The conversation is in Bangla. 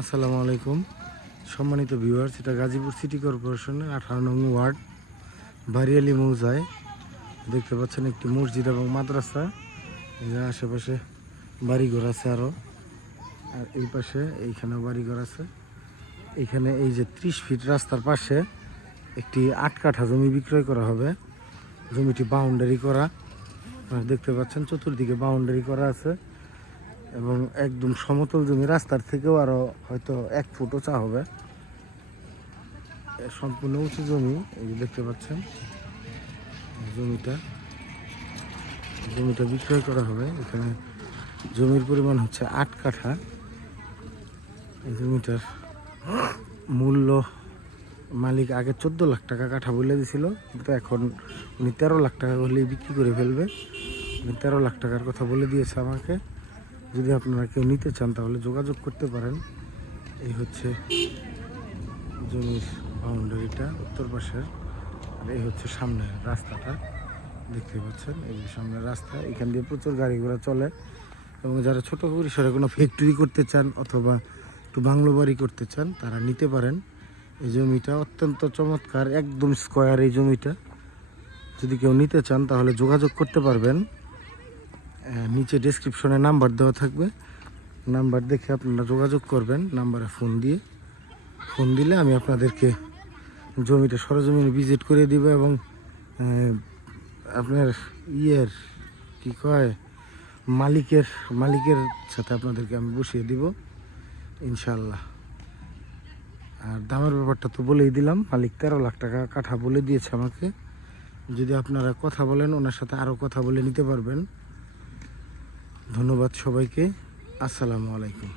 আসসালামু আলাইকুম সম্মানিত ভিউয়ার্স, এটা গাজীপুর সিটি কর্পোরেশনের 18 নং ওয়ার্ড বারিয়ালি মৌজায় দেখতে পাচ্ছেন একটি মসজিদ এবং মাদ্রাসা। এই যে আশেপাশে বাড়িঘর আছে আরও, আর এই পাশে এইখানেও বাড়িঘর আছে। এইখানে এই যে 30 ফিট রাস্তার পাশে একটি 8 কাঠা জমি বিক্রয় করা হবে। জমিটি বাউন্ডারি করা, আপনারা দেখতে পাচ্ছেন চতুর্দিকে বাউন্ডারি করা আছে এবং একদম সমতল জমি, রাস্তার থেকেও আরো হয়তো 1 ফুট উঁচা হবে। সম্পূর্ণ উঁচু জমি, এই যে দেখতে পাচ্ছেন জমিটা বিক্রয় করা হবে। এখানে জমির পরিমাণ হচ্ছে 8 কাঠা। এই জমিটার মূল্য মালিক আগে 14 লাখ টাকা কাঠা বলে দিছিল, কিন্তু এখন উনি 13 লাখ টাকা হলেই বিক্রি করে ফেলবে। 13 লাখ টাকার কথা বলে দিয়েছে আমাকে। যদি আপনারা কেউ নিতে চান তাহলে যোগাযোগ করতে পারেন। এই হচ্ছে জমির বাউন্ডারিটা উত্তর পাশের, আর এই হচ্ছে সামনের রাস্তাটা দেখতে পাচ্ছেন। এই যে সামনের রাস্তা, এখান দিয়ে প্রচুর গাড়ি ঘোড়া চলে। এবং যারা ছোট পরিসরে কোনো ফ্যাক্টরি করতে চান অথবা একটু বাংলো বাড়ি করতে চান তারা নিতে পারেন। এই জমিটা অত্যন্ত চমৎকার, একদম স্কোয়ার এই জমিটা। যদি কেউ নিতে চান তাহলে যোগাযোগ করতে পারবেন। নিচে ডেসক্রিপশনে নাম্বার দেওয়া থাকবে, নাম্বার দেখে আপনারা যোগাযোগ করবেন। নাম্বারে ফোন দিলে আমি আপনাদেরকে জমিটা সরজমিনে ভিজিট করে দিব এবং আপনার কি কয় মালিকের সাথে আপনাদেরকে আমি বসিয়ে দিব ইনশাল্লাহ। আর দামের ব্যাপারটা তো বলেই দিলাম, মালিক 13 লাখ টাকা কাঠা বলে দিয়েছে আমাকে। যদি আপনারা কথা বলেন ওনার সাথে আরও কথা বলে নিতে পারবেন। ধন্যবাদ সবাইকে, আসসালামু আলাইকুম।